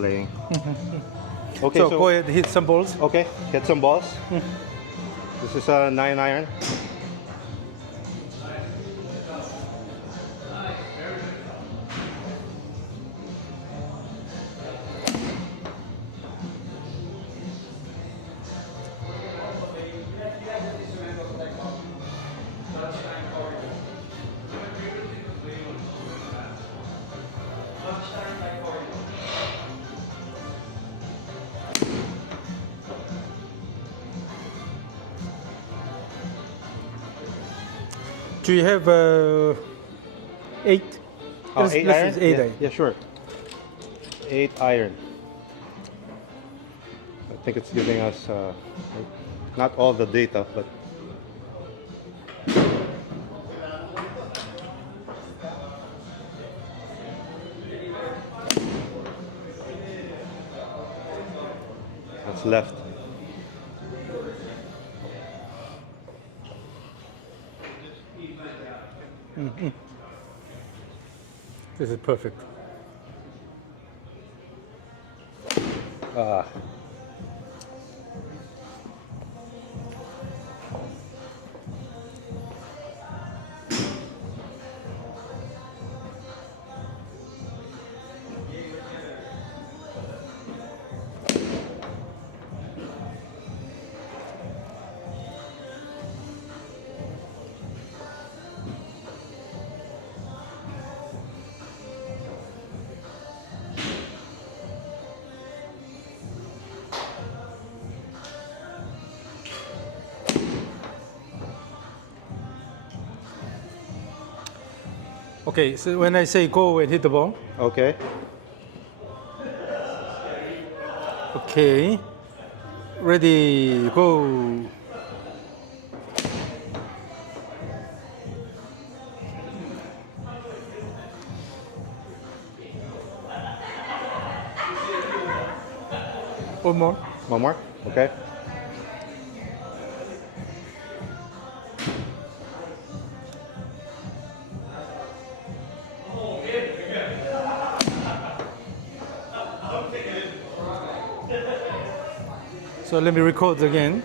Playing. Okay, So go ahead, hit some balls. okay, hit some balls. This is a 9-iron. Do you have 8? Oh, Let's 8 use iron? 8 Yeah, iron. yeah, sure. 8 iron. I think it's giving us not all the data, but that's left. This is perfect. Ah. Okay, so when I say go and hit the ball, Okay. okay, ready, go. One more. One more. Okay. So let me record again.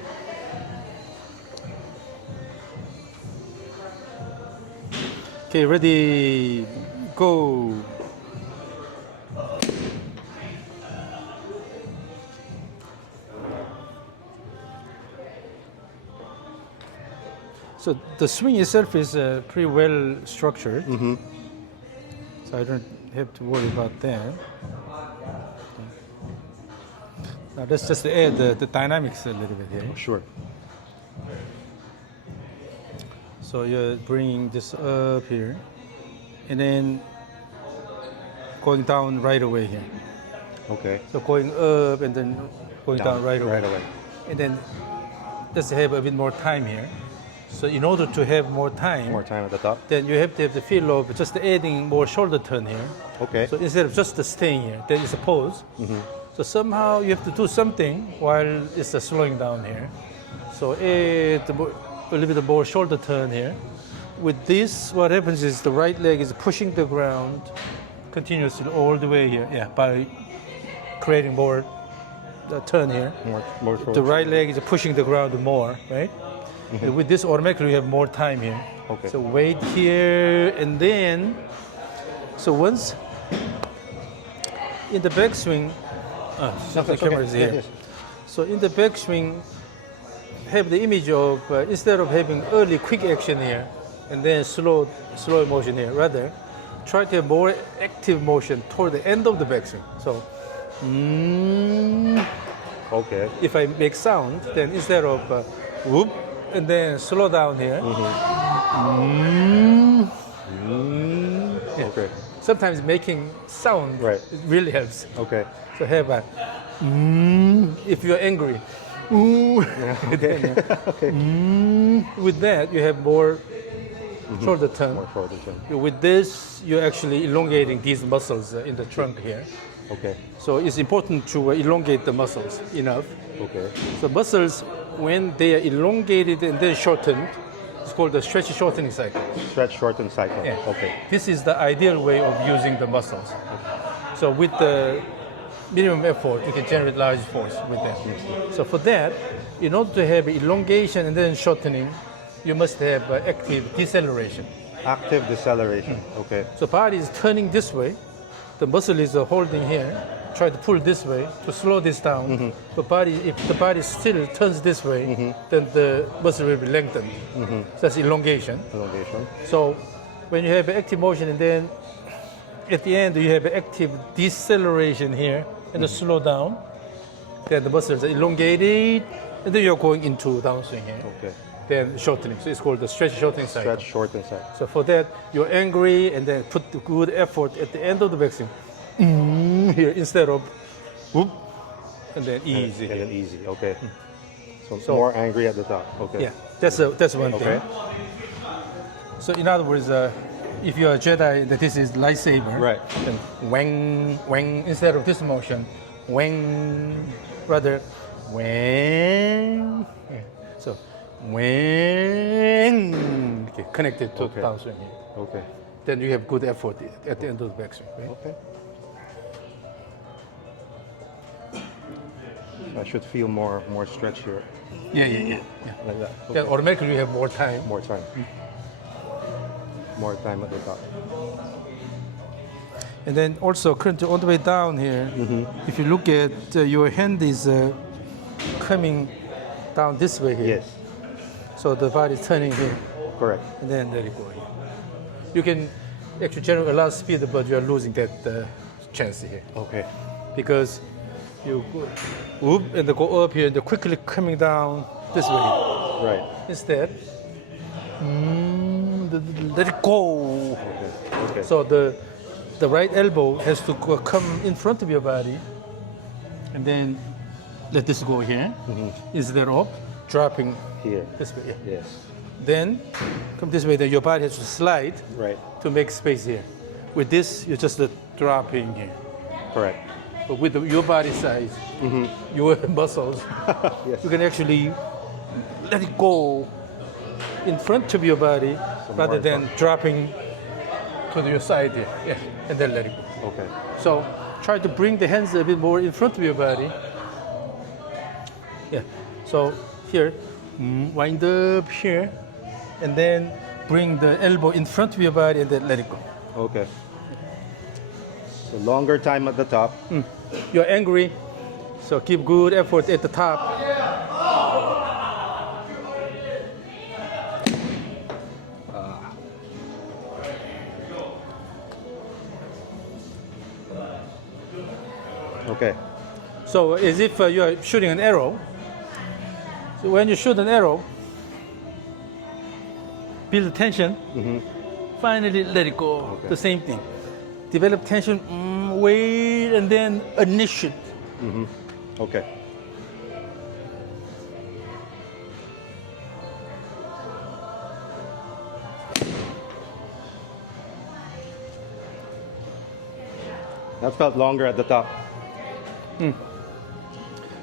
Okay, ready, go. So the swing itself is pretty well structured. So I don't have to worry about that. Now let's just add the dynamics a little bit here. Sure. So you're bringing this up here, and then going down right away here. Okay. So going up and then going down right away. Right away. And then let's have a bit more time here. So in order to have more time, More time at the top. then you have to have the feel of just adding more shoulder turn here. Okay. So instead of just staying here, there is a pause. So somehow you have to do something while it's slowing down here. So add a little bit more shoulder turn here. With this, what happens is the right leg is pushing the ground continuously all the way here. Yeah, by creating more turn here. More The right leg is pushing the ground more, right? And with this, automatically you have more time here. Okay. So wait here, and then, so once in the backswing, the That's camera okay. is here. Yes. So in the backswing, have the image of instead of having early quick action here and then slow motion here, rather try to have more active motion toward the end of the backswing. So Okay. if I make sound, then instead of whoop and then slow down here, Okay. sometimes making sound Right. it really helps. Okay. So have a if you're angry. Okay. Okay. With that, you have more shoulder turn. More shoulder turn. With this, you're actually elongating these muscles in the trunk here. Okay. So it's important to elongate the muscles enough. Okay. So muscles, when they are elongated and then shortened, it's called the stretch shortening cycle. Stretch, shorten, cycle. Yeah. Okay. This is the ideal way of using the muscles. So with the minimum effort, you can generate large force with that. So for that, in order to have elongation and then shortening, you must have active deceleration. Active deceleration. Okay. So body is turning this way, the muscle is holding here, try to pull this way to slow this down. The body, if the body still turns this way, then the muscle will be lengthened. So that's elongation. Elongation. So when you have active motion and then at the end you have active deceleration here and the slow down, then the muscles are elongated and then you're going into downswing here. Okay. Then shortening. So it's called the stretch shortening cycle. Stretch, shorten cycle. So for that, you're angry and then put the good effort at the end of the backswing. Here instead of whoop and then easy. And then easy. Okay. So, So- more angry at the top. Okay. Yeah, that's one Okay. thing. So in other words, if you're a Jedi, that this is lightsaber. Right. Then wang wang instead of this motion, wang rather wang. Yeah. So wang okay, connected to Okay. the downswing here. Okay. Then you have good effort at the end of the backswing. Right? Okay. I should feel more stretch here, Yeah. like that. Then Okay. automatically you have more time. More time. More time at the top. And then also currently all the way down here, if you look at your hand is coming down this way here. Yes. So the body is turning here Correct. and then let it go here. You can actually generate a lot of speed, but you are losing that chance here Okay. because you go whoop and then go up here and then quickly coming down this way. Right. Instead, let it go. Okay. Okay. So the right elbow has to come in front of your body, and then let this go here. Instead of dropping Here. this way. Yeah. Yes. Then come this way. Then your body has to slide Right. to make space here. With this, you're just dropping here. Correct. But with your body size, your muscles, Yes. you can actually let it go in front of your body rather more than dropping to your side here. Yeah. And then let it go. Okay. So try to bring the hands a bit more in front of your body. Yeah. So here, wind up here, and then bring the elbow in front of your body and then let it go. Okay. So longer time at the top. You're angry, so keep good effort at the top. Okay. So as if you are shooting an arrow. So when you shoot an arrow, build tension, finally let it go. Okay. The same thing. Develop tension, wait, and then initiate. Okay. That felt longer at the top.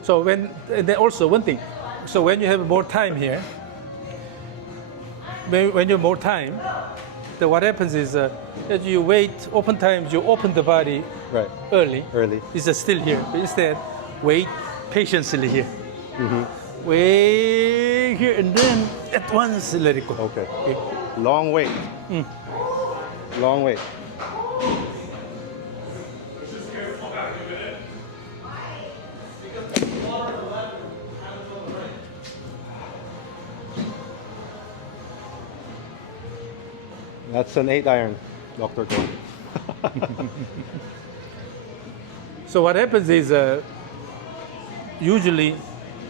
So and then also one thing. So when you have more time here, when you have more time, then what happens is as you wait, oftentimes you open the body Right. early. Early. It's still here. But instead, wait patiently here. Wait here and then at once let it go. Okay. Long wait. Long wait. That's an 8-iron, Dr. Kwon. So what happens is usually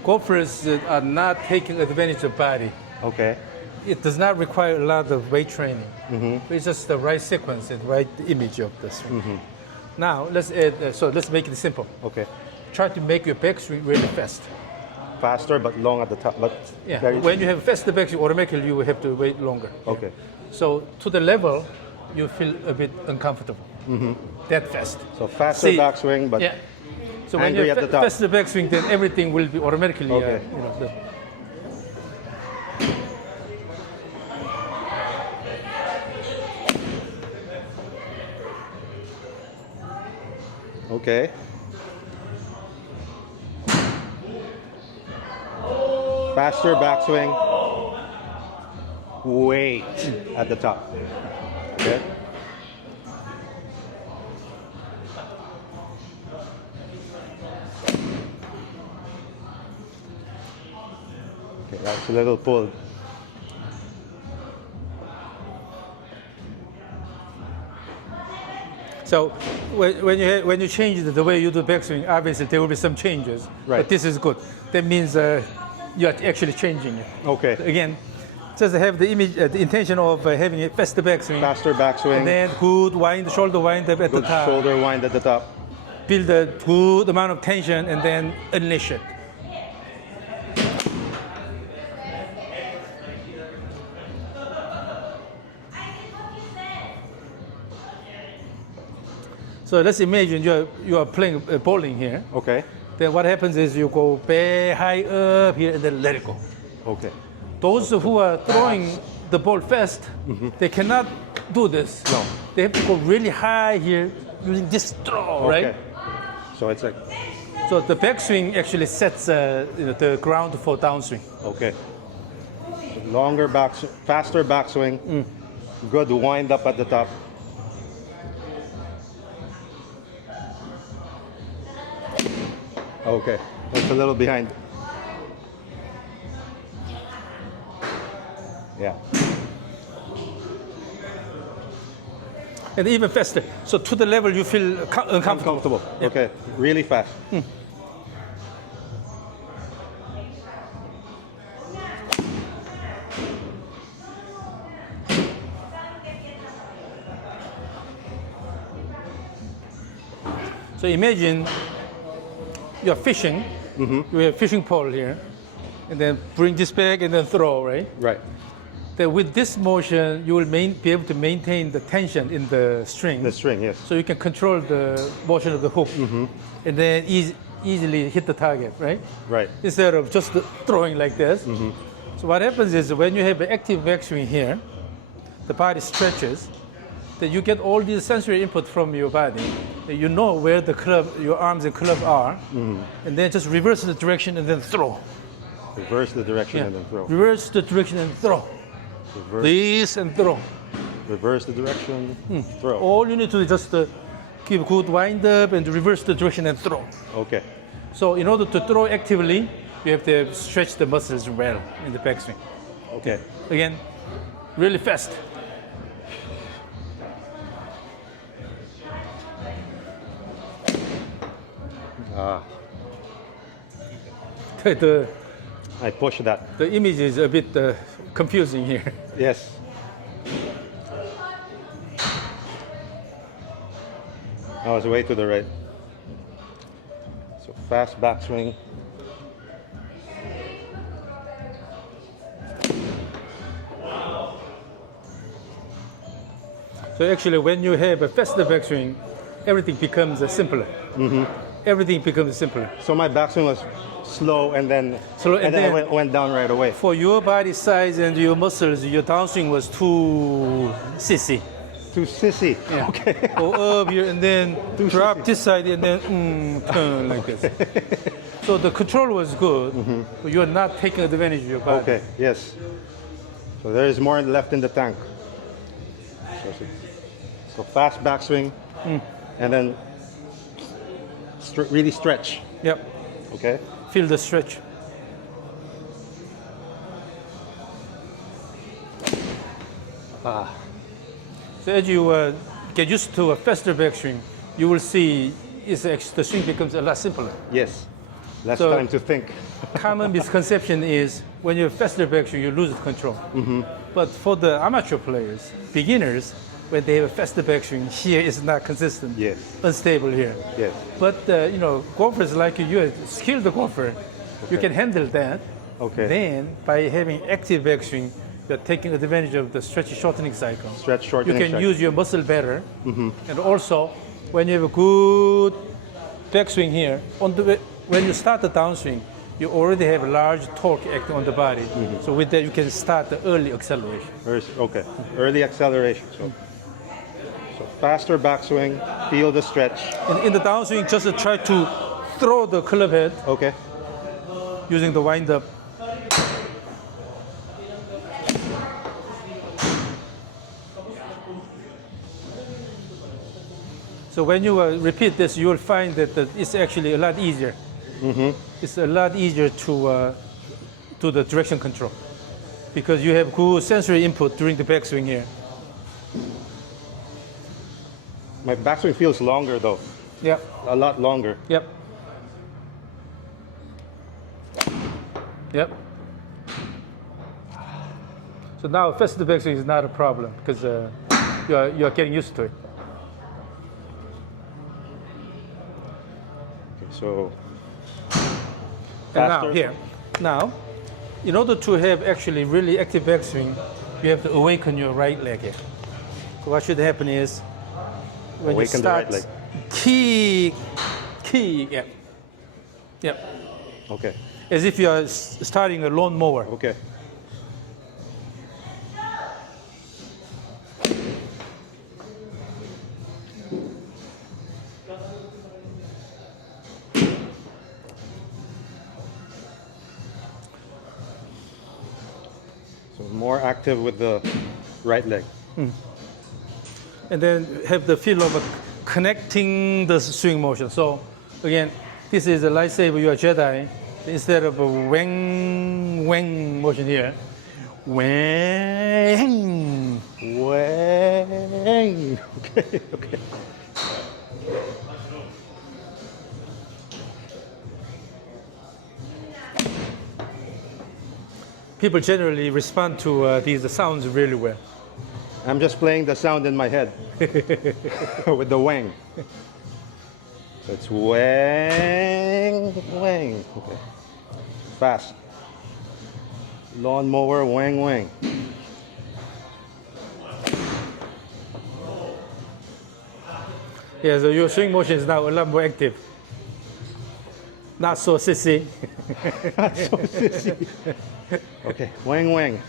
golfers are not taking advantage of body. Okay. It does not require a lot of weight training. It's just the right sequence and right image of the swing. Now let's add. So let's make it simple. Okay. Try to make your backswing really fast. Faster but long at the top. But Yeah. very When you have faster backswing, automatically you will have to wait longer. okay. So to the level, you feel a bit uncomfortable. That fast. So faster See, backswing, but Yeah. So when angry you at the top. faster backswing, then everything will be automatically. Okay. Okay. Faster backswing. Wait at the top. Okay. Okay, that's a little pulled. So when you change the way you do backswing, obviously there will be some changes. Right. But this is good. That means you are actually changing it. Okay. Again, just have the image, the intention of having a faster backswing. Faster backswing. And then good wind, shoulder wind up at the Good top. shoulder wind at the top. Build a good amount of tension and then unleash it. So let's imagine you are playing bowling here. Okay. Then what happens is you go very high up here and then let it go. Okay. Those who are throwing the ball fast, they cannot do this. No. They have to go really high here using this throw, right? Okay. So it's like, So the backswing actually sets the ground for downswing. okay. Longer back, faster backswing. Good wind up at the top. Okay. It's a little behind. Yeah. And even faster. So to the level you feel uncomfortable. Comfortable. Yeah. Okay. Really fast. So imagine you're fishing. You have a fishing pole here. And then bring this back and then throw, right? Right. Then with this motion, you will be able to maintain the tension in the string. The string, yes. So you can control the motion of the hook. And then easily hit the target, right? Right. Instead of just throwing like this. So what happens is when you have an active backswing here, the body stretches, then you get all these sensory input from your body. You know where the club, your arms and club are, and then just reverse the direction and then throw. Reverse the direction and then throw. Reverse the direction and throw. Reverse, This and throw. reverse the direction, throw. All you need to do is just give a good wind up and reverse the direction and throw. Okay. So in order to throw actively, you have to stretch the muscles well in the backswing. Okay. Again, really fast. The I push that. image is a bit confusing here. Yes. I was way to the right. So fast backswing. So actually, when you have a faster backswing, everything becomes simpler. Everything becomes simpler. So my backswing was slow and then Slow, and and then then- I went down right away. For your body size and your muscles, your downswing was too sissy. Too sissy. Yeah. Okay. Go up here and then Too drop sissy. this side and then turn like this. So the control was good, but you're not taking advantage of your body. Okay. Yes. So there is more left in the tank. So fast backswing, and then really stretch. Yep. Okay. Feel the stretch. So as you get used to a faster backswing, you will see the swing becomes a lot simpler. Yes. Less So- time to think. Common misconception is when you have faster backswing, you lose control. But for the amateur players, beginners, when they have a faster backswing, here is not consistent, Yes. unstable here. Yes. But golfers like you are a skilled golfer, you can handle that. Okay. Then by having active backswing, you're taking advantage of the stretch shortening cycle. Stretch You shortening. can cycle. use your muscle better. And also, when you have a good backswing here, when you start the downswing, you already have a large torque acting on the body. So with that, you can start the early acceleration. Okay. Early acceleration. So faster backswing. Feel the stretch. And in the downswing, just try to throw the club head Okay. using the wind up. So when you repeat this, you will find that it's actually a lot easier. It's a lot easier to do the direction control because you have good sensory input during the backswing here. My backswing feels longer though. Yep. A lot longer. Yep. Yep. So now faster backswing is not a problem because you are getting used to it. Okay, so And now faster. here, now, in order to have actually really active backswing, you have to awaken your right leg here. So what should happen is when Awaken you the start right leg. key, yep, yep, Okay. as if you are starting a lawnmower. Okay. So more active with the right leg. And then have the feel of connecting the swing motion. So again, this is a lightsaber, you are Jedi. Instead of a wang, wang motion here, wang. Wang. Okay. Okay. People generally respond to these sounds really well. I'm just playing the sound in my head with the wang. So it's wang, wang. Okay. Fast. Lawnmower, wang, wang. Yeah, so your swing motion is now a lot more active. Not so sissy. So sissy. Okay, wang, wang.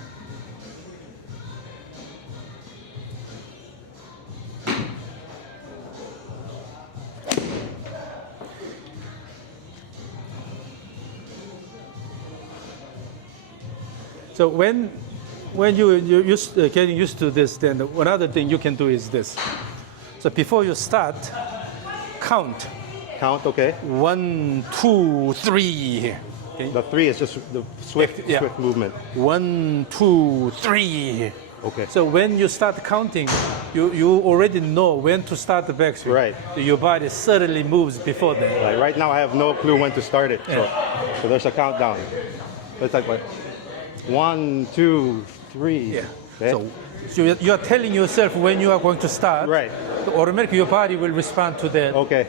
So when you're getting used to this, then another thing you can do is this. So before you start, count Count, okay. 1, 2, 3 here. Okay? The 3 is just the swift, Yeah. swift movement. 1, 2, 3 here. Okay. So when you start counting, you already know when to start the backswing. Right. Your body suddenly moves before that. Like right now, I have no clue when to start it. So there's a countdown. So it's like what? 1, 2, 3. Yeah. Okay. So you are telling yourself when you are going to start. Right. So automatically your body will respond to that. Okay.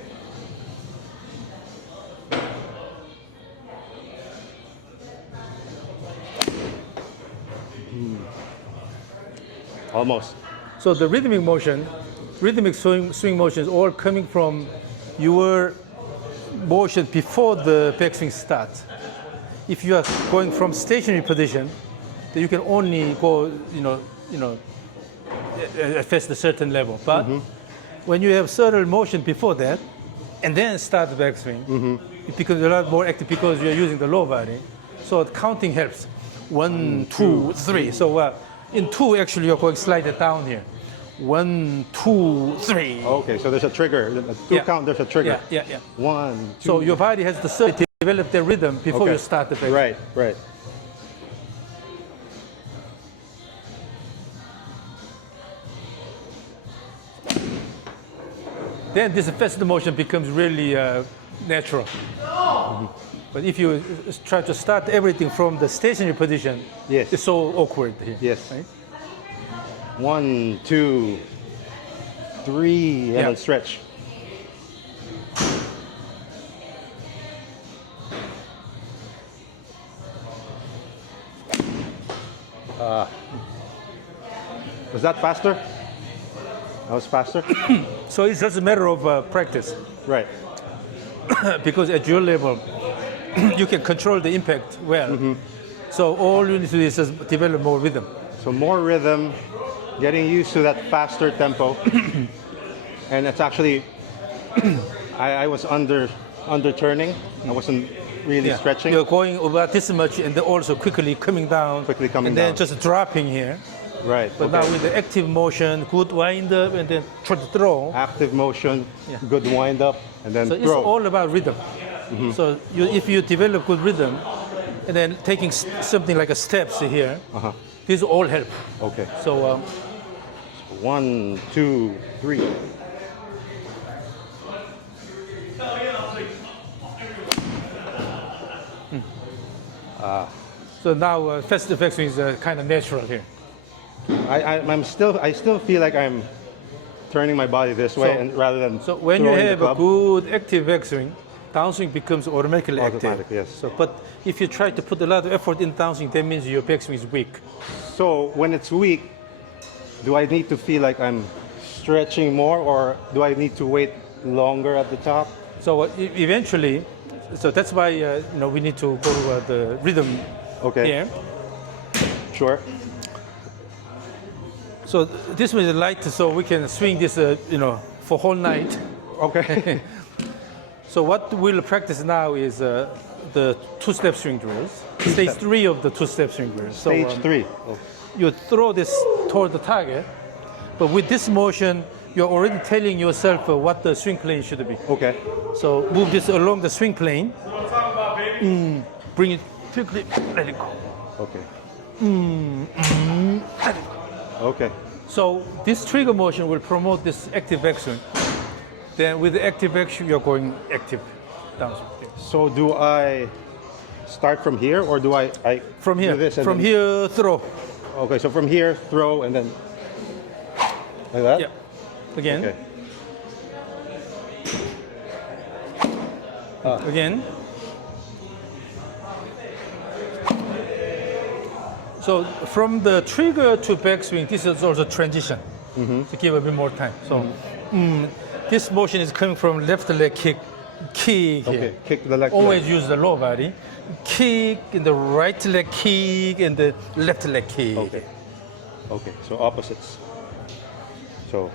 Almost. So the rhythmic swing motion is all coming from your motion before the backswing starts. If you are going from stationary position, then you can only go, at first a certain level. But when you have certain motion before that, and then start the backswing, it becomes a lot more active because you are using the lower body. So counting helps. 1, 2, 3. So in 2, actually, you're going slightly down here. 1, 2, 3. Okay, so there's a trigger. The 2 count, there's a trigger. Yeah. 1, 2. So your body has to develop the rhythm before Okay. you start the backswing. Right, right. Then this faster motion becomes really natural. But if you try to start everything from the stationary position, Yes. it's so awkward here. Yes. Right? 1, 2, 3, and Yeah. then stretch. Was that faster? That was faster? So it's just a matter of practice. Right. Because at your level, you can control the impact well. So all you need to do is just develop more rhythm. So more rhythm, getting used to that faster tempo. And it's actually, I was under turning. I wasn't really stretching. You're going about this much and then also quickly coming down. Quickly coming and then down. just dropping here. Right. But now with the active motion, good wind up, and then try to throw. Active motion, Yeah. good wind up, and then So it's throw. all about rhythm. So if you develop good rhythm, and then taking something like a steps here, Uh-huh. these all help. Okay. So 1, 2, 3. so now fast effect swing is kind of natural here. I still feel like I'm turning my body this way, So- and rather than So when you throwing the have a club. good active backswing, downswing becomes automatically Automatic, active. yes. So, but if you try to put a lot of effort in downswing, that means your backswing is weak. So when it's weak, do I need to feel like I'm stretching more, or do I need to wait longer at the top? So eventually, so that's why we need to go to the rhythm Okay. here. Sure. So this one is light, so we can swing this, for whole night. Okay. So what we'll practice now is the two-step swing drills. Stage 3 of the two-step swing drills. So, Stage 3. Oh. you throw this toward the target, but with this motion, you're already telling yourself what the swing plane should be. Okay. So move this along the swing plane. Bring it quickly. Let it go. Okay. Let it go. Okay. So this trigger motion will promote this active backswing. Then with the active backswing, you're going active downswing. So do I start from here, or do I From here, do this and from then- here, throw. Okay, so from here, throw, and then like that? Yeah. Again. Okay. Again. So from the trigger to backswing, this is also transition to give a bit more time. So this motion is coming from left leg kick here. Okay, kick the leg. Always use the lower body. Kick, and the right leg kick, and the left leg kick. Okay. Okay, so opposites. So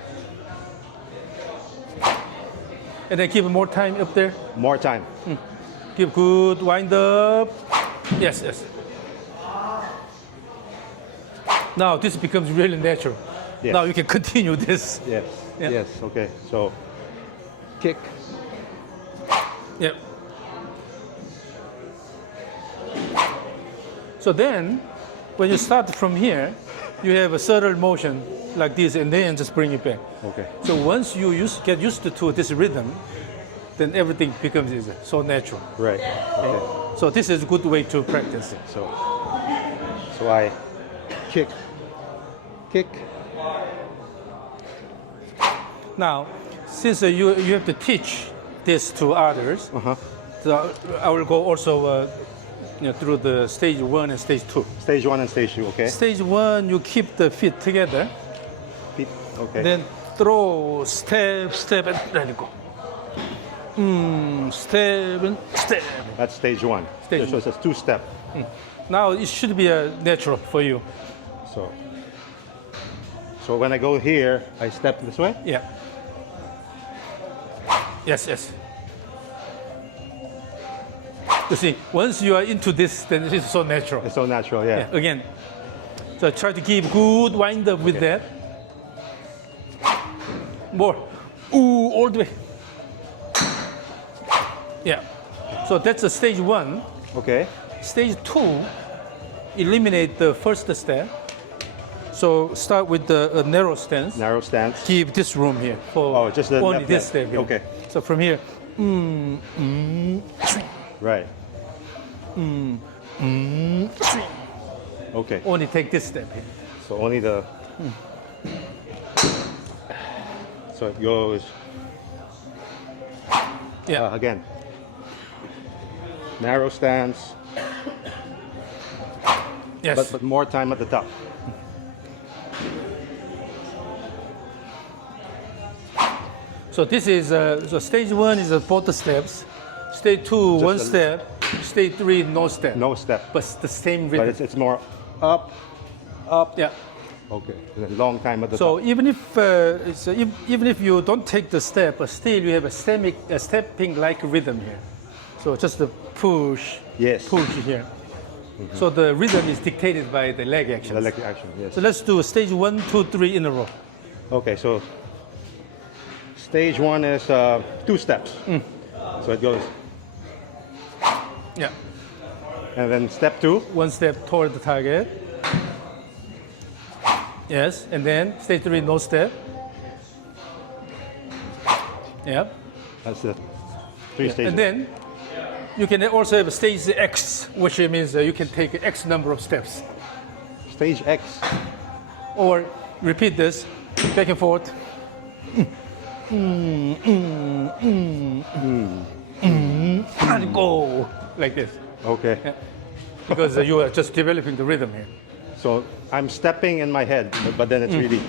And then give more time up there. more time. Give good wind up. Yes, yes. Now this becomes really natural. Yes. Now you can continue this. Yes. Yeah. Yes. Okay. So kick. Yeah. So then, when you start from here, you have a subtle motion like this, and then just bring it back. Okay. So once you get used to this rhythm, then everything becomes easy, so natural. Right. Okay. So this is a good way to practice it. So I kick. Kick. Now, since you have to teach this to others, so I will go also through the stage 1 and stage 2. Stage 1 and stage 2. Okay. Stage 1, you keep the feet together, Feet. Okay. then throw, step, step, and let it go. Step and step. That's stage 1. Stage So it's a 2-step. Now it should be natural for you. So when I go here, I step this way. Yeah. Yes, yes. You see, once you are into this, then it is so natural. It's so natural. Yeah. Yeah, again. So try to give good wind up with that. More. Ooh, all the way. Yeah. So that's a stage 1. Okay. Stage 2, eliminate the first step. So start with the narrow stance. Narrow stance. Give this room here for Oh, just the only left this leg. step here. Okay. So from here, Right. Okay. only take this step here. So only the. So it goes Yeah. again. Narrow stance, Yes. but more time at the top. So this is so stage 1 is both the steps. Stage 2, one a- step. Stage 3, no step. No step. But it's the same But rhythm. it's more up, up. Yeah. Okay. And then long time at the So top. even if you don't take the step, but still you have a stepping like rhythm here. So just the push, Yes. push here. So the rhythm is dictated by the leg action. The leg action, yes. So let's do stage 1, 2, 3 in a row. Okay, so stage 1 is 2 steps. So it goes, Yeah. and then step 2. 1 step toward the target. Yes, and then stage 3, no step. Yeah. That's the 3 stages. And then you can also have stage X, which means you can take X number of steps. Stage X. Or repeat this back and forth. And go like this. Okay. Yeah. Because you are just developing the rhythm here. So I'm stepping in my head, but then it's really.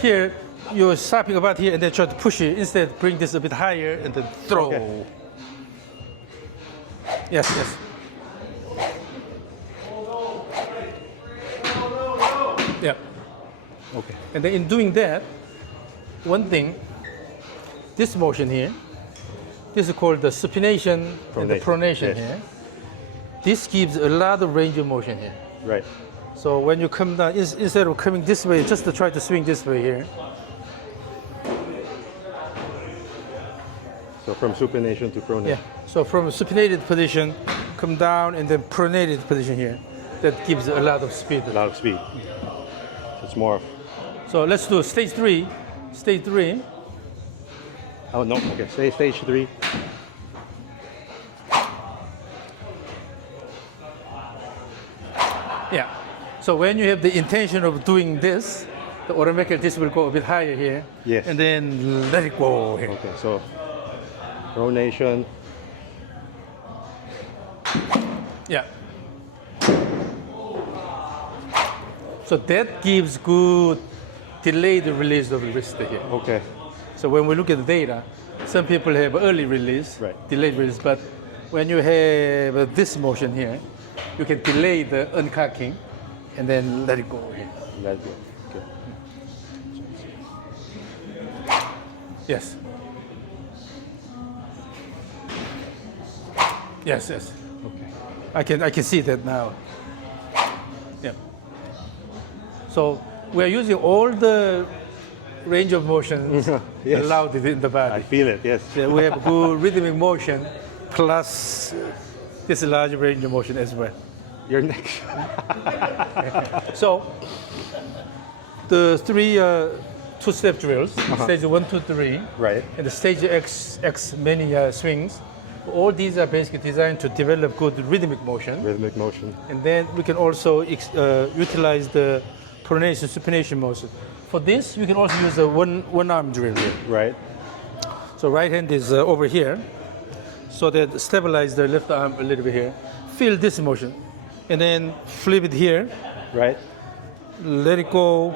Here, you're stopping about here and then try to push it. Instead, bring this a bit higher and then throw. Okay. Yes, yes. Yeah. Okay. And then in doing that, one thing, this motion here, this is called the supination and the pronation Yes. here. This gives a lot of range of motion here. Right. So when you come down, instead of coming this way, just to try to swing this way here. So from supination to pronation. Yeah. So from a supinated position, come down and then pronated position here. That gives a lot of speed. A lot of speed. It's more. So let's do stage 3. Stage 3. Oh no. Okay. Stage 3. Yeah. So when you have the intention of doing this, the automatically this will go a bit higher here. Yes. And then let it go here. Okay. So pronation. Yeah. So that gives good delayed release of the wrist here. Okay. So when we look at the data, some people have early release, Right. delayed release, but when you have this motion here, you can delay the uncocking and then let it go here. That's good. Okay. Yes. Yes, yes. Okay. I can see that now. Yeah. So we are using all the range of motions Yes. allowed in the I body. feel it. Yes. Yeah, we have good rhythmic motion plus this large range of motion as well. You're next. So the 3 two-step drills, stage 1, 2, 3, Right. and the stage X many swings. All these are basically designed to develop good rhythmic motion. Rhythmic motion. And then we can also utilize the pronation, supination motion. For this, you can also use a one arm drill here. Right. So right hand is over here, so that stabilize the left arm a little bit here. Feel this motion, and then flip it here. Right. Let it go.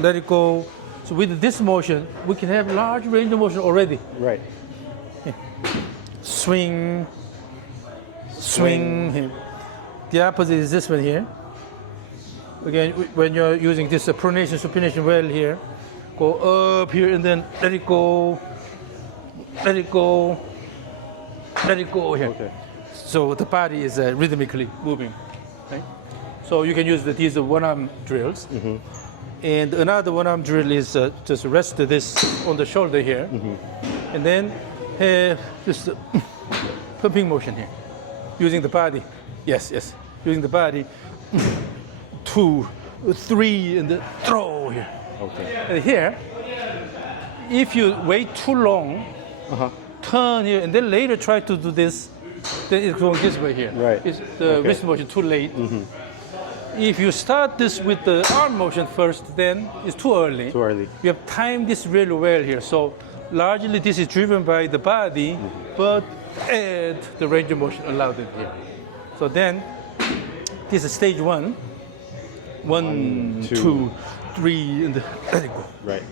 Let it go. So with this motion, we can have large range of motion already. Right. Swing, swing. Here. The opposite is this one here. Again, when you're using this pronation, supination well here, go up here and then let it go, let it go, let it go here. Okay. So the body is rhythmically moving. Right? So you can use these one-arm drills. And another one-arm drill is just rest this on the shoulder here. And then have this pumping motion here, using the body. Yes, yes, using the body. 2, 3, and then throw here. Okay. And here, if you wait too long, turn here, and then later try to do this, then it's going this way here. Right. It's the wrist motion too late. If you start this with the arm motion first, then it's too early. Too early. You have timed this really well here. So largely this is driven by the body, but add the range of motion allowed in here. So then this is stage 1. 1, 2, 3, and let it go. Right.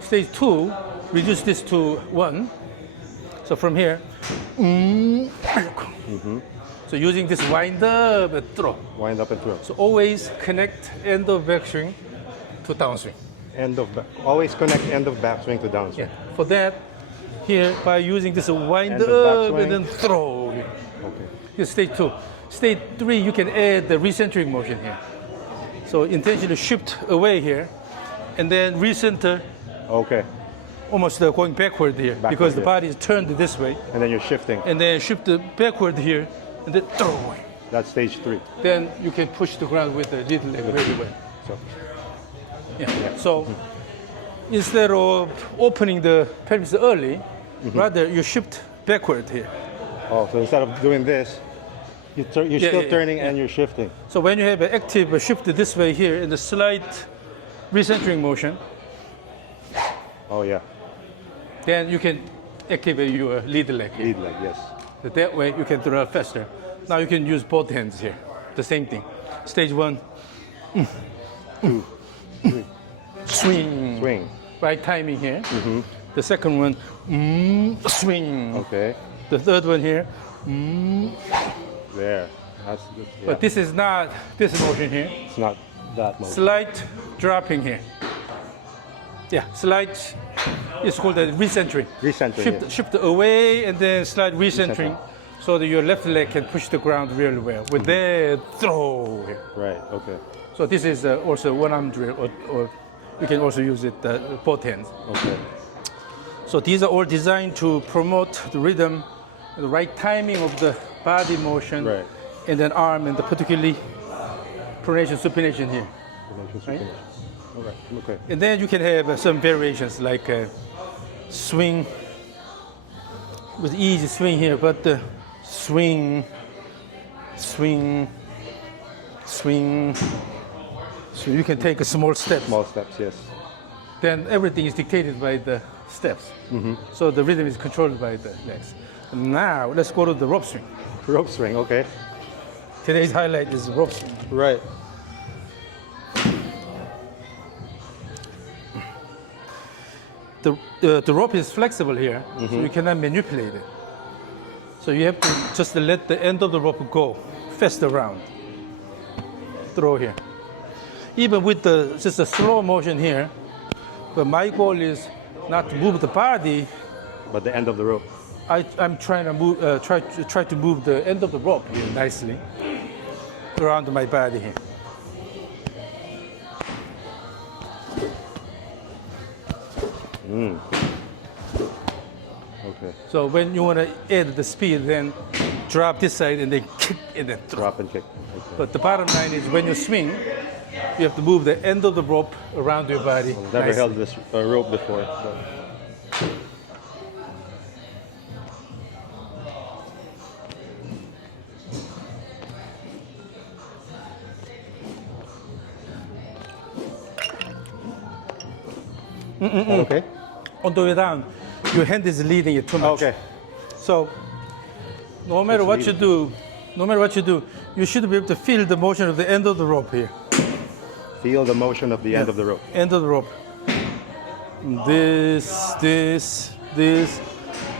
Stage 2, reduce this to 1. So from here, so using this wind up and throw. Wind up and throw. So always connect end of backswing to downswing. End of back. Always connect end of backswing to downswing. Yeah. For that, here by using this wind And the up backswing. and then throw. Here. Okay. Here's stage 2. Stage 3, you can add the recentering motion here. So intentionally shift away here, and then recenter, Okay. almost going backward here, because the yeah. body is turned this way, And then you're shifting. and then shift backward here, and then throw away. That's stage 3. Then you can push the ground with the little leg very well. So Yeah. So instead of opening the pelvis early, rather you shift backward here. oh, so instead of doing this, you're Yeah, still yeah, turning yeah. and you're shifting. So when you have an active shift this way here in the slight recentering motion, Oh yeah. then you can activate your lead leg here. Lead leg, yes. So that way you can throw faster. Now you can use both hands here. The same thing. Stage 1, 2, 3. swing. Swing. Right timing here. The second one, swing. Okay. The third one here. There. That's good. Yeah. But this is not this motion here. It's not that motion. Slight dropping here. Yeah, slight. It's called a recentering. Recentering, Shift, yeah. shift away and then slight recentering, so that your left leg can push the ground really well. With that throw here. Right. Okay. So this is also one arm drill, or you can also use it both hands. Okay. So these are all designed to promote the rhythm, the right timing of the body motion, Right. and then arm, and particularly pronation, supination here. Right. All right. Okay. And then you can have some variations like swing, with easy swing here, but swing, swing, swing. So you can take a small step. Small steps, yes. Then everything is dictated by the steps. So the rhythm is controlled by the legs. Now let's go to the rope swing. Rope swing, okay. Today's highlight is rope swing. Right. The rope is flexible here, so you cannot manipulate it. So you have to just let the end of the rope go fast around. Throw here. Even with just a slow motion here, but my goal is not to move the body. But the end of the rope. I'm trying to move, try to move the end of the rope here nicely around my body here. Okay. So when you want to add the speed, then drop this side and then kick and then throw. Drop and kick. Okay. But the bottom line is when you swing, you have to move the end of the rope around your body. Never nicely. held this rope before. So. Okay. On the way down, your hand is leading it too much. Okay. So no matter It's what leading. you do, you should be able to feel the motion of the end of the rope here. Feel the motion of the end of the rope. End of the rope. This.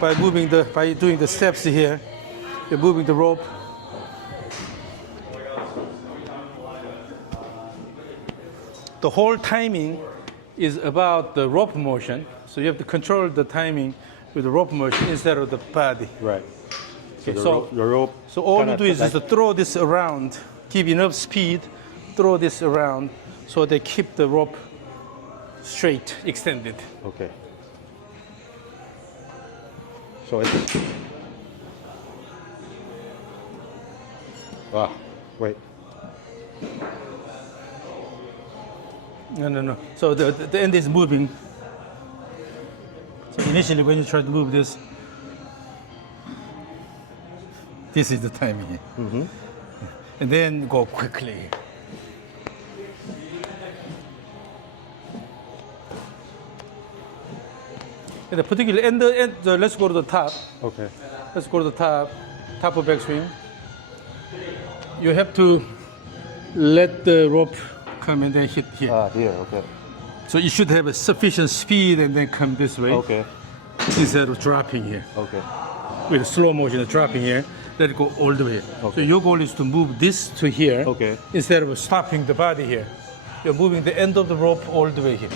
By doing the steps here, you're moving the rope. The whole timing is about the rope motion, so you have to control the timing with the rope motion instead of the body. Right. Okay, The rope. so all you kinda do is like- just to throw this around, give enough speed, throw this around, so they keep the rope straight, extended. Okay. So it's. Ah, wait. No. So the end is moving. So initially, when you try to move this, this is the timing here. And then go quickly. And the particular end, let's go to the top. Okay. Let's go to the top of backswing. You have to let the rope come and then hit here. Ah, here. Okay. So you should have a sufficient speed and then come this way Okay. instead of dropping here. Okay. With a slow motion of dropping here, let it go all the way. So Okay. your goal is to move this to here Okay. instead of stopping the body here. You're moving the end of the rope all the way here.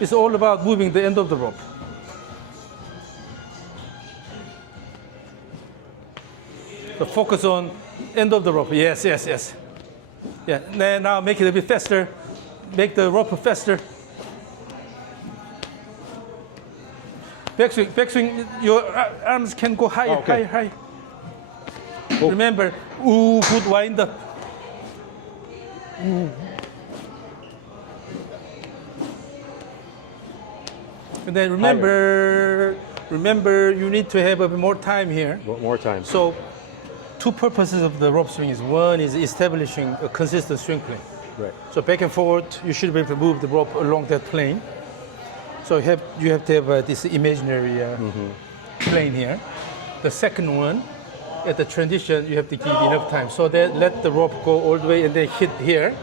It's all about moving the end of the rope. So focus on end of the rope. Yes, yes, yes. Yeah. Then now make it a bit faster. Make the rope faster. Backswing, backswing. Your arms can go higher, Okay. higher, higher. Remember, ooh, good wind up. And then remember, you need to have a bit more time here. More time. So, two purposes of the rope swing is one is establishing a consistent swing plane. Right. So back and forth, you should be able to move the rope along that plane. So you have to have this imaginary plane here. The second one, at the transition, you have to give enough time so that let the rope go all the way and then hit here,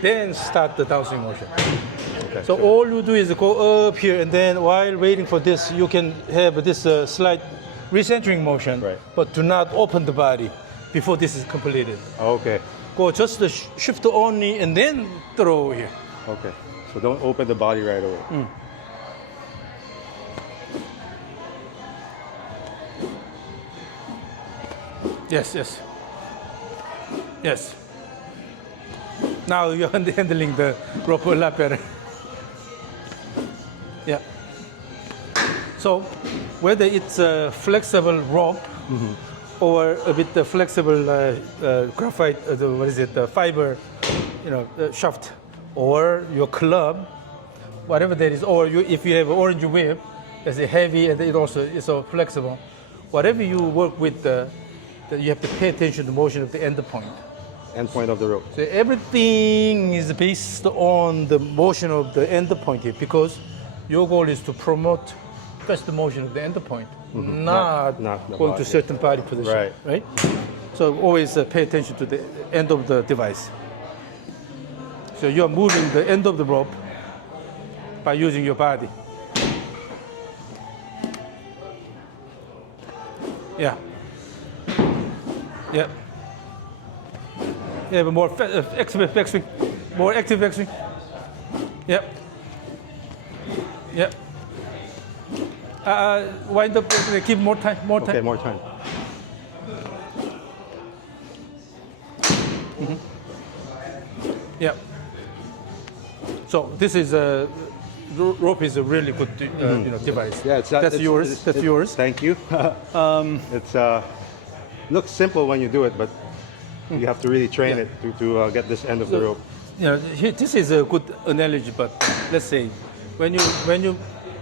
then start the downswing motion. Okay, So all you do is go up here, and then while waiting for this, you can have this slight recentering motion, Right. but do not open the body before this is completed. Okay. Go just the shift only, and then throw here. Okay. So don't open the body right away. Yes, yes. Yes. Now you're handling the rope a lot better. Yeah. So whether it's a flexible rope or a bit flexible graphite, fiber, shaft, or your club, whatever that is, or if you have an orange whip, it's heavy and it also is so flexible. Whatever you work with, you have to pay attention to the motion of the end point. End point of the rope. So everything is based on the motion of the end point here, because your goal is to promote first the motion of the end point, not the going body. to certain body position. Right? So always pay attention to the end of the device. So you are moving the end of the rope by using your body. Yeah. Yeah. Yeah, but more active backswing. More active backswing. Yep. Yep. Wind up, give more time, more time. Okay, more time. Yeah. So this is rope is a really good device. Yeah, that's yours. That's yours. Thank you. It's looks simple when you do it, but you have to really train it to get this end of the rope. This is a good analogy, but let's say when you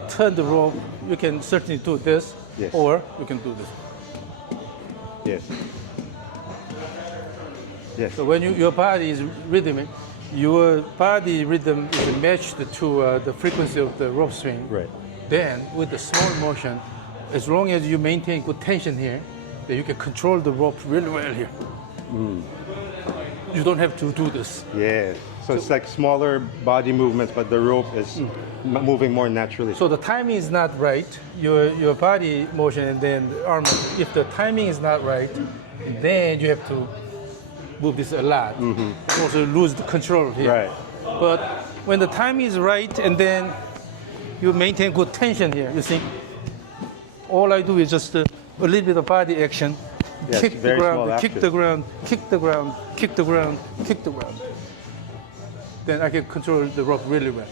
turn the rope, you can certainly do this, Yes. or you can do this. Yes. Yes. So when your body is rhythmic, your body rhythm is matched to the frequency of the rope swing. Right. Then with the small motion, as long as you maintain good tension here, then you can control the rope really well here. You don't have to do this. Yeah. So it's like smaller body movements, but the rope is moving more naturally. So the timing is not right. Your body motion and then the arm. If the timing is not right, then you have to move this a lot. You also lose the control here. Right. But when the timing is right and then you maintain good tension here, you see, all I do is just a little bit of body action. Yes, Kick the very small ground, action. kick the ground, kick the ground, kick the ground, kick the ground. Then I can control the rope really well.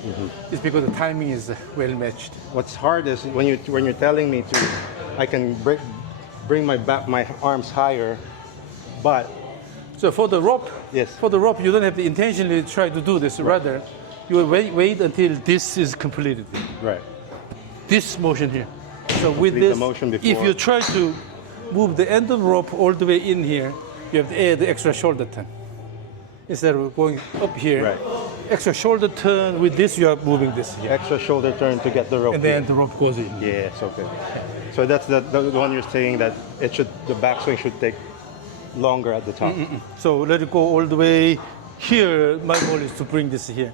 It's because the timing is well matched. What's hard is when you're telling me to, I can bring my arms higher, but So for the rope, Yes. for the rope, you don't have to intentionally try to do this. Rather, you will wait until this is completed. right. This motion here. So with Complete the this, motion if before. you try to move the end of the rope all the way in here, you have to add the extra shoulder turn. Instead of going up here, Right. extra shoulder turn. With this, you are moving this here. Extra shoulder turn to get the rope. And then the rope goes in. Yes, okay. So that's the one you're saying that the backswing should take longer at the top. So let it go all the way here. My goal is to bring this here.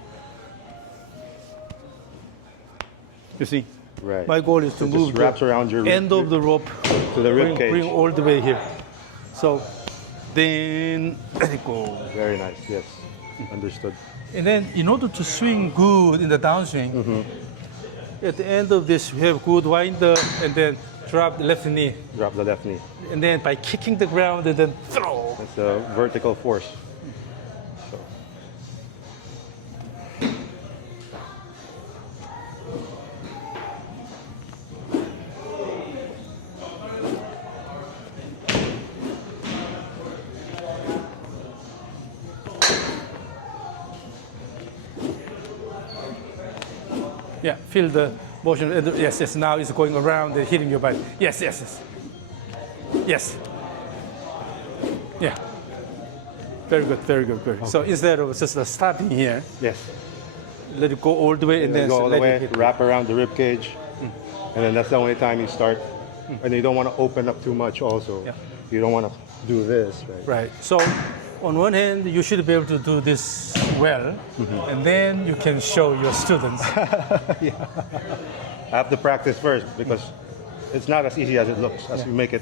You see? Right. My goal is to So it move just wraps around your end of the rope to the rib cage. bring all the way here. So then let it go. Very nice. Yes. Understood. And then in order to swing good in the downswing, at the end of this, we have good wind up and then drop the left knee. Drop the left knee. And then by kicking the ground and then throw. That's the vertical force. So. Yeah, feel the motion. Yes, yes, now it's going around and hitting your body. Yes, yes, yes. Yes. Yeah. Very good, very good, very good. Okay. So instead of just stopping here, Yes. let it go all the way and then go all the let way, it hit. wrap around the rib cage, and then that's the only time you start. And you don't want to open up too much also. Yeah. You don't want to do this, right? Right. So on one hand, you should be able to do this well, and then you can show your students. I have to practice first because it's not as easy as it looks, as you make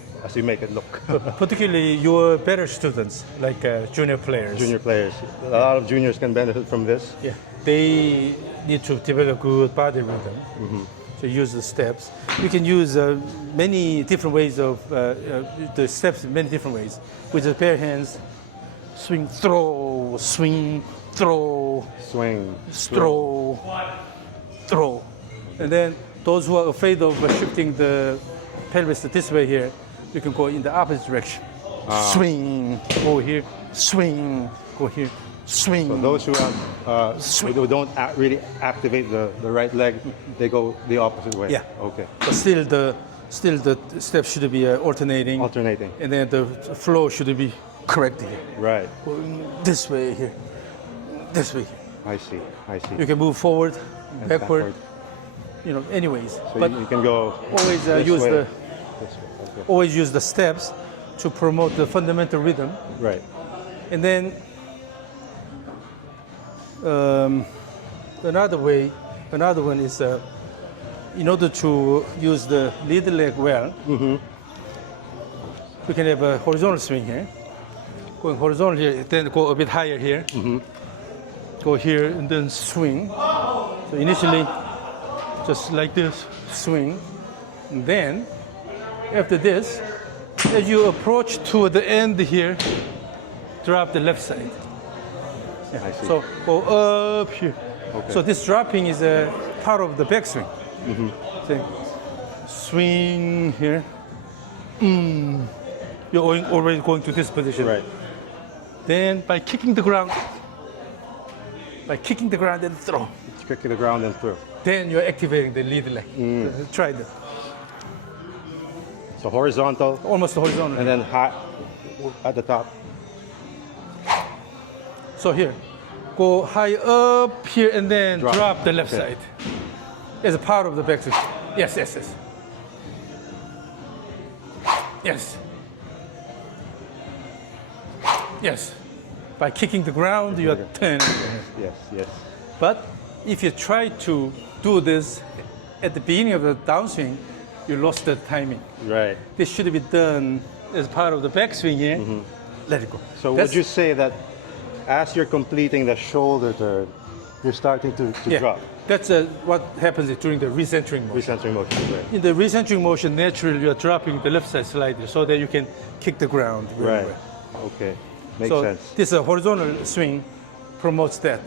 it look. Particularly your better students, like junior players. Junior players. A lot of juniors can benefit from this. Yeah. They need to develop good body rhythm. So use the steps. You can use many different ways of the steps in many different ways. With the bare hands, swing, throw, swing, throw, Swing. throw, throw. And then those who are afraid of shifting the pelvis this way here, you can go in the opposite direction. Swing, go here, swing, go here, swing. So those who have who don't really activate the right leg, they go the opposite way. Yeah. Okay. But still the steps should be alternating. Alternating. And then the flow should be correct here. Right. Going this way here, this way. I see. I see. You can move forward, And backward, you know, anyways. So but you can go always this use way, the this way. Okay. always use the steps to promote the fundamental rhythm. Right. And then another one is in order to use the lead leg well, we can have a horizontal swing here. Going horizontal here, then go a bit higher here. Go here and then swing. So initially, just like this, swing. And then, after this, as you approach to the end here, drop the left side. I see. So go up here. Okay. So this dropping is a part of the backswing. So swing here. You're already going to this position. Right. Then by kicking the ground and throw. It's kick to the ground and through. Then you're activating the lead leg. Try that. So horizontal Almost horizontal. and then high at the top. So here, go high up here and then drop the left Okay. side. As a part of the backswing. Yes, yes, yes. Yes. Yes. By kicking the ground, you are turning. Yes, yes. But if you try to do this at the beginning of the downswing, you lost the timing. Right. This should be done as part of the backswing here. Let it go. So would you say that as you're completing the shoulder turn, you're starting to drop? That's what happens during the recentering motion. Recentering motion, right? In the recentering motion, naturally you're dropping the left side slightly so that you can kick the ground. Very Right. well. Okay. Makes So sense. this horizontal swing promotes that.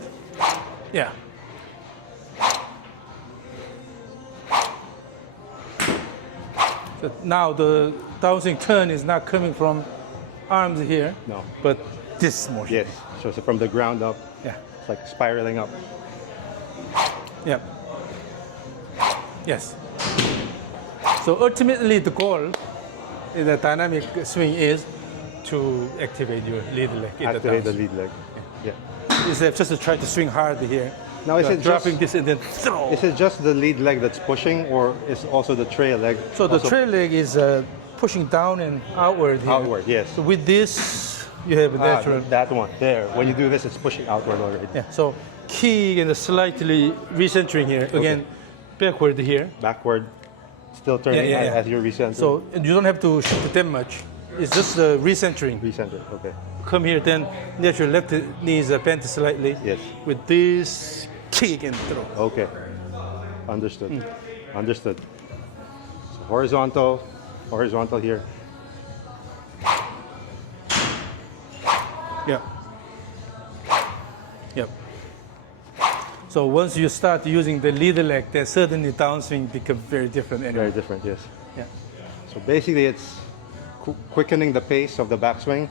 Yeah. So now the downswing turn is not coming from arms here, No. but this motion. Yes. So it's from the ground up, Yeah. it's like spiraling up. Yeah. Yes. So ultimately, the goal in the dynamic swing is to activate your lead leg in Activate the the downswing. lead leg. Yeah. Instead of just to try to swing hard here. Now, is you are it dropping just- this and then throw? Is it just the lead leg that's pushing, or is also the trail leg? So the also trail leg is pushing down and outward here. outward? Yes. So with this, you have a natural. That one there. When you do this, it's pushing outward already. Yeah. So kick and slightly recentering here. Again, backward here. Backward, still turning Yeah. as you're recentering. So you don't have to shift it that much. It's just recentering. recenter. Okay. Come here, then let your left knee is bent slightly. Yes. With this kick and throw. Okay. Understood. Understood. So Horizontal, horizontal here. Yep. Yep. So once you start using the lead leg, then suddenly downswing becomes very different anyway. Very different, yes. Yeah. So basically it's quickening the pace of the backswing,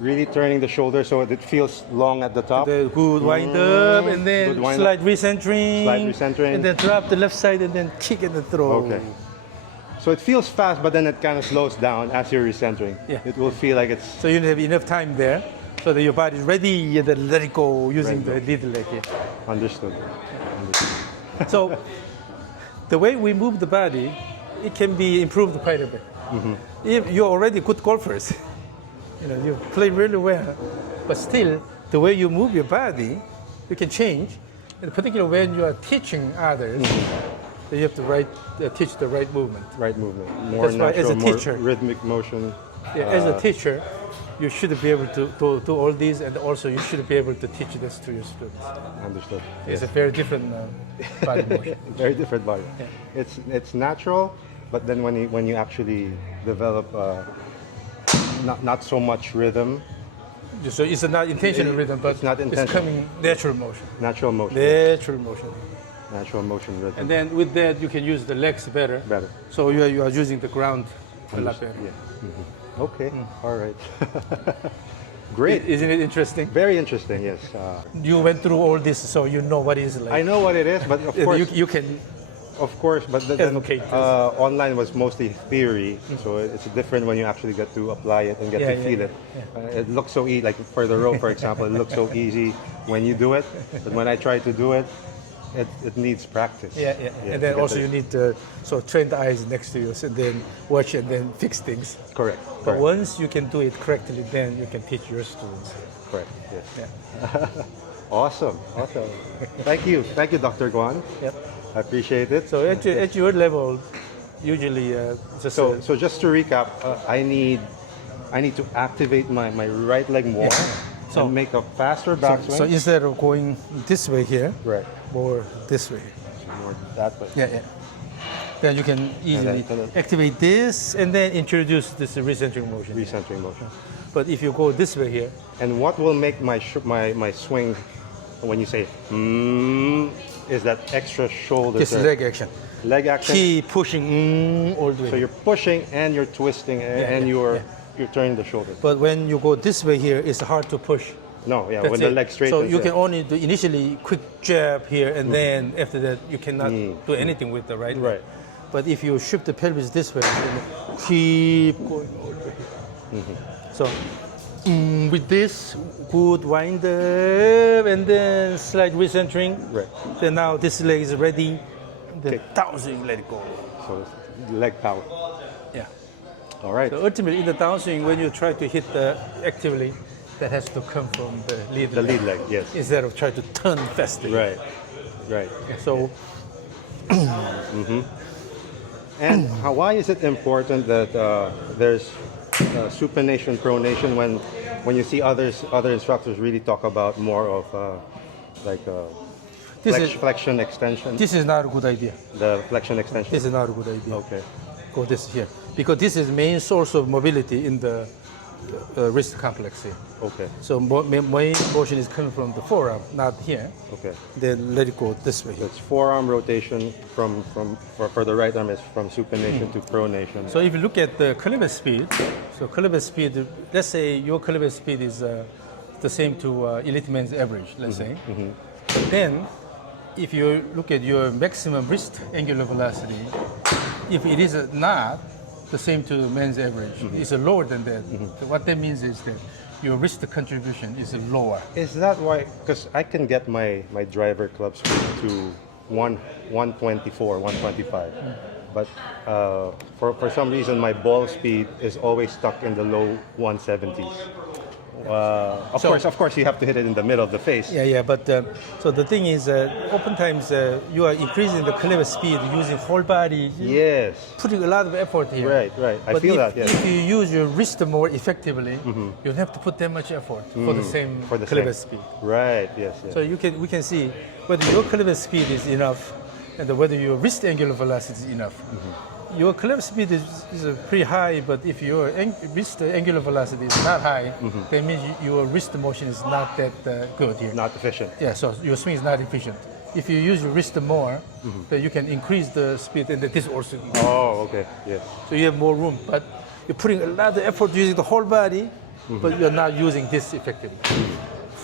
really turning the shoulder so it feels long at the top. The good wind up and then Good wind slight recentering. Slight recentering. And then drop the left side and then kick and then throw. Okay. So it feels fast, but then it kind of slows down as you're recentering. Yeah. It will feel like it's So you have enough time there so that your body is ready and then let it go using the lead leg here. understood. So the way we move the body, it can be improved quite a bit. If you're already good golfers, you play really well, but still the way you move your body, you can change. And particularly when you are teaching others, you have to teach the right movement. Right movement. More That's why as natural, a more teacher- rhythmic motion. Yeah, as a teacher, you should be able to do all these, and also you should be able to teach this to your students. Understood. It's a very different body motion. Very different body. Yeah. It's natural, but then when you actually develop not so much rhythm, So it's not intentional rhythm, but it's not it's intentional. coming natural motion. natural motion. Natural motion. Natural motion rhythm. And then with that, you can use the legs better. Better. So you are using the ground a lot better. Yeah. Okay. All right. Great. Isn't it interesting? Very interesting. Yes. You went through all this, so you know what it's like. I know what it is, but of course, You can. of course, but then Advocate this. online was mostly theory, so it's different when you actually get to apply it and get to feel it. It looks so easy, like for the rope, for example, it looks so easy when you do it, but when I try to do it, it needs practice. Yeah. And then to get also this. you need trained eyes next to you, and then watch and then fix things. Correct. But Correct. once you can do it correctly, then you can teach your students. Correct. Yes. Yeah. Awesome. Awesome. Thank you. Thank you, Dr. Kwon. Yep. I appreciate it. So at your level, usually just So just to recap, I need to activate my right leg more So- and make a faster backswing. so instead of going this way here, right. more this way. More that way. Yeah. Then you can easily and then- activate this and then introduce this recentering motion. Recentering motion. But if you go this way here, And what will make my swing, when you say is that extra shoulder this turn. leg action. Leg action. Keep pushing all the way. So you're pushing and you're twisting and you're turning the shoulder. But when you go this way here, it's hard to push. No, yeah, That's when the it. leg straightens. So you can yeah. only do initially quick jab here, and then after that you cannot do anything with the right leg. Right. But if you shift the pelvis this way, then keep going all the way here. So with this, good wind up, and then slight recentering. Right. Then now this leg is ready. Then downswing, let it go. So it's leg power. Yeah. All right. So ultimately, in the downswing, when you try to hit actively, that has to come from the lead The leg lead leg, yes. instead of trying to turn faster. Right. Right. So And why is it important that there's supination, pronation when you see other instructors really talk about more of flexion extension? this is not a good idea. The flexion extension. This is not a good idea. Okay. Go this here. Because this is main source of mobility in the wrist complex here. Okay. So main motion is coming from the forearm, not here. Okay. Then let it go this way. It's forearm rotation for the right arm is from supination to pronation. So if you look at the caliber speed, let's say your caliber speed is the same to elite man's average, let's say. Then if you look at your maximum wrist angular velocity, if it is not the same to man's average, it's lower than that. So what that means is that your wrist contribution is lower. Is that why? Because I can get my driver club speed to 124, 125, but for some reason my ball speed is always stuck in the low 170s. Of course, you have to hit it in the middle of the face. Yeah. But so the thing is, oftentimes you are increasing the caliber speed using whole body, Yes. putting a lot of effort here. Right. I But feel if, that. Yes. if you use your wrist more effectively, you don't have to put that much effort for the same For the caliber same. speed. Right. Yes. So we can see whether your caliber speed is enough and whether your wrist angular velocity is enough. your club speed is pretty high, but if your wrist angular velocity is not high, that means your wrist motion is not that good here. Not efficient. Yeah, so your swing is not efficient. If you use your wrist more, then you can increase the speed, and this also. Oh, okay. Yes. So you have more room, but you're putting a lot of effort using the whole body, but you're not using this effectively.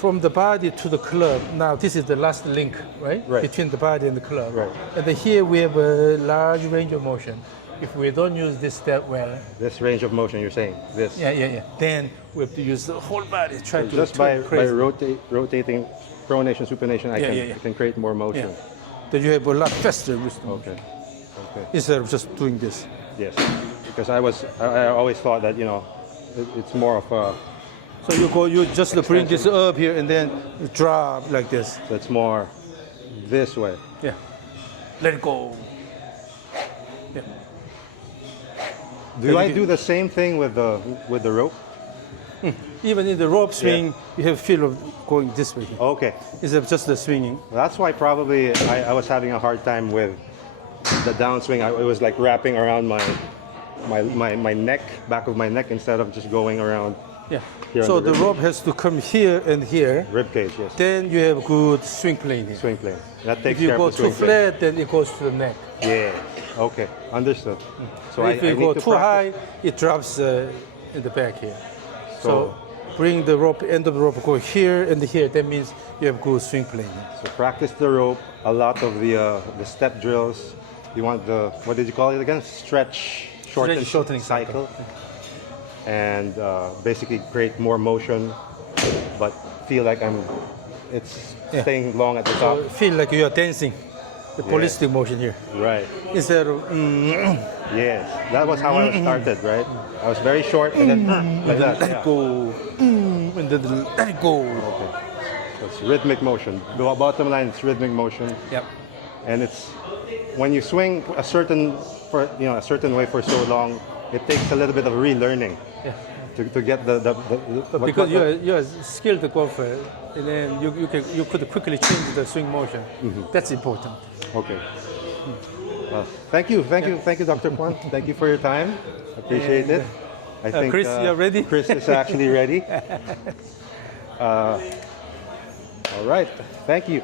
From the body to the club, now this is the last link, right? Right. Between the body and the club. Right. And then here we have a large range of motion. If we don't use this that well, This range of motion, you're saying this. yeah, then we have to use the whole body. Try to Just by crazy. rotating, pronation, supination, I can create more motion. Yeah. Then you have a lot faster wrist motion Okay. Okay. instead of just doing this. Yes. Because I always thought that it's more of a. So you just bring this up here and then you drop like this. So it's more this way. Yeah. Let it go. Yeah. Do I do the same thing with the rope? Even in the rope swing, you have feel of going this way. Okay. Instead of just the swinging. That's why probably I was having a hard time with the downswing. It was like wrapping around my neck, back of my neck, instead of just going around. Yeah. Here So on the the rope has to come here and here. rib cage. Yes. Then you have good swing plane here. Swing plane. That takes If you care go of the too swing plane. flat, then it goes to the neck. Yeah. Okay. Understood. So If I you need go to too practice. high, it drops in the back here. So So- bring the rope, end of the rope, go here and here. That means you have good swing plane. So practice the rope. A lot of the step drills. You want the, what did you call it again? Shortening cycle. And basically create more motion, but feel like it's Yeah. staying long at the top. So feel like you are dancing, the holistic motion here. Right. Instead of Yes. That was how I started, right? I was very short and then like that. let Yeah. it go, and then let it go. Okay. So it's rhythmic motion. The bottom line, it's rhythmic motion. Yep. And it's when you swing a certain way for so long, it takes a little bit of relearning Yeah. to get the But because you're a skilled golfer, and then you could quickly change the swing motion. That's important. Okay. Thank you, Dr. Kwon. Thank you for your time. Appreciate it. I think Chris, you're ready? Chris is actually ready. All right. Thank you.